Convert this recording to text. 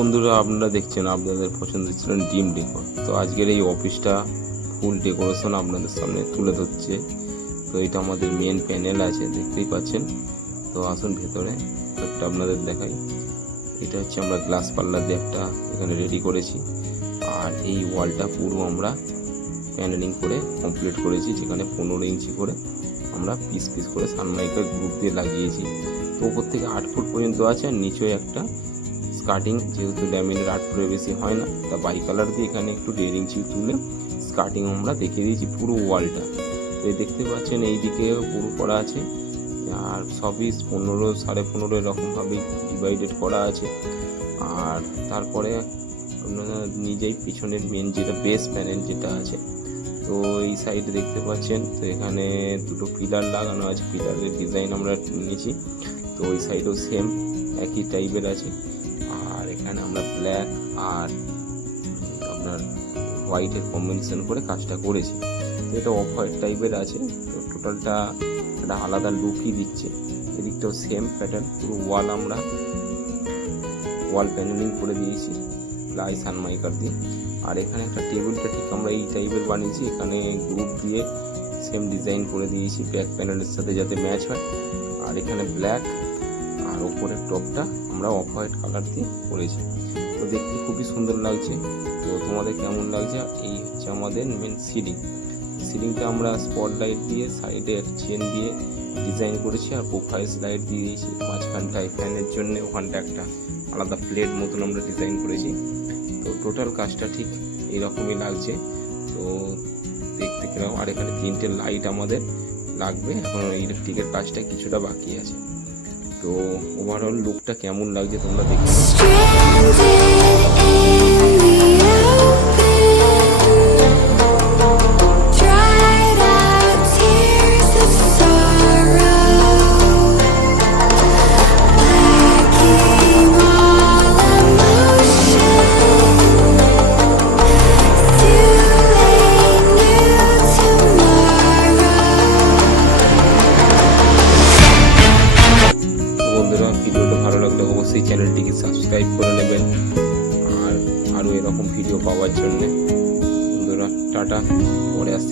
বন্ধুরা, আপনারা দেখছেন আপনাদের পছন্দের ছিলেন ড্রিম ডেকোর। তো আজকের এই অফিসটা ফুল ডেকোরেশন আপনাদের সামনে তুলে ধরছে। তো এটা আমাদের মেন প্যানেল আছে, দেখতেই পাচ্ছেন। তো আসুন ভেতরে একটা আপনাদের দেখাই। এটা হচ্ছে আমরা গ্লাস পাল্লা দিয়ে একটা এখানে রেডি করেছি। আর এই ওয়ালটা পুরো আমরা প্যানেলিং করে কমপ্লিট করেছি, যেখানে 15 ইঞ্চি করে আমরা পিস পিস করে সানমাইকার গ্রুপ দিয়ে লাগিয়েছি। তো ওপর থেকে 8 ফুট পর্যন্ত আছে, আর নিচেও একটা স্কার্টিং, যেহেতু ল্যামিনের 8 ফুটের বেশি হয় না, তা বাই কালার দিয়ে এখানে একটু 1.5 ইঞ্চি তুলে স্কার্টিং আমরা দেখিয়ে দিয়েছি পুরো ওয়ালটা। তো দেখতে পাচ্ছেন এই দিকেও পুরো করা আছে, আর সবই 15 15.5 এরকমভাবে ডিভাইডেড করা আছে। আর তারপরে আপনারা নিজেই পিছনের মেন যেটা বেস প্যানেল যেটা আছে, তো এই সাইডে দেখতে পাচ্ছেন। তো এখানে দুটো পিলার লাগানো আছে, পিলারের ডিজাইন আমরা নিয়েছি। তো ওই সাইডেও সেম একই টাইপের আছে। আর এখানে আমরা ব্ল্যাক আর আপনার হোয়াইটের কম্বিনেশন করে কাজটা করেছি। তো এটা অফ হোয়াইট টাইপের আছে। তো টোটালটা একটা আলাদা লুকই দিচ্ছে। এদিকটাও সেম প্যাটার্ন, পুরো ওয়াল আমরা ওয়াল প্যানেলিং করে দিয়েছি প্লাই সানমাইকার দিয়ে। আর এখানে একটা টেবিলটা ঠিক আমরা এই টাইপের বানিয়েছি, এখানে গ্রুপ দিয়ে সেম ডিজাইন করে দিয়েছি ব্যাক প্যানেলের সাথে যাতে ম্যাচ হয়। আর এখানে ব্ল্যাক, আর ওপরের টপটা আমরা অফ হোয়াইট কালার দিয়ে করেছি। তো দেখতে খুবই সুন্দর লাগছে। তো তোমাদের কেমন লাগছে? এই হচ্ছে আমাদের মেন সিলিংটা আমরা স্পট লাইট দিয়ে সাইডে চেন দিয়ে ডিজাইন করেছি, আর প্রোফাইল লাইট দিয়ে দিয়েছি মাঝখানটায় ফ্যানের জন্য। ওখানটা একটা আলাদা প্লেট মতন আমরা ডিজাইন করেছি। তো টোটাল কাজটা ঠিক এইরকমই লাগছে। তো দেখতে কিরকম। আর এখানে 3টে লাইট আমাদের লাগবে, এখন ইলেকট্রিকের কাজটা কিছুটা বাকি আছে। তো ওভারঅল লুকটা কেমন লাগছে তোমরা দেখতে ভিডিওটা ভালো লাগলে অবশ্যই চ্যানেলটিকে সাবস্ক্রাইব করে নেবেন, আর আরও এরকম ভিডিও পাওয়ার জন্যে। বন্ধুরা টাটা, পরে আসছি।